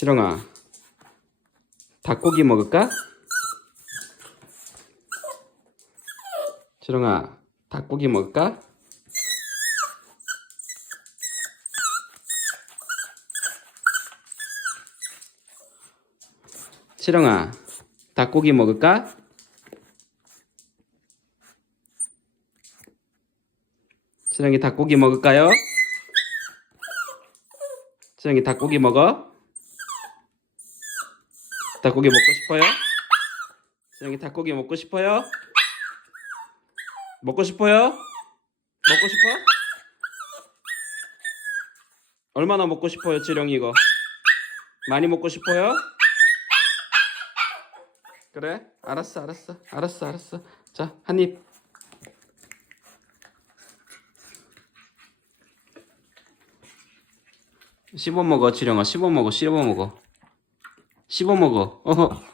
지렁아, 닭고기 먹을까? 지렁아, 닭고기 먹을까? 지렁아, 닭고기 먹을까? 지렁이 닭고기 먹을까요? 지렁이 닭고기 먹어? 닭고기 먹고 싶어요? 지렁이 닭고기 먹고 싶어요? 먹고 싶어요? 먹고 싶어? 얼마나 먹고 싶어요, 지렁이 이거? 많이 먹고 싶어요? 그래? 알았어, 알았어, 알았어, 알았어. 자, 한 입. 씹어 먹어, 지렁아. 씹어 먹어, 씹어 먹어. 씹어 먹어. 어허.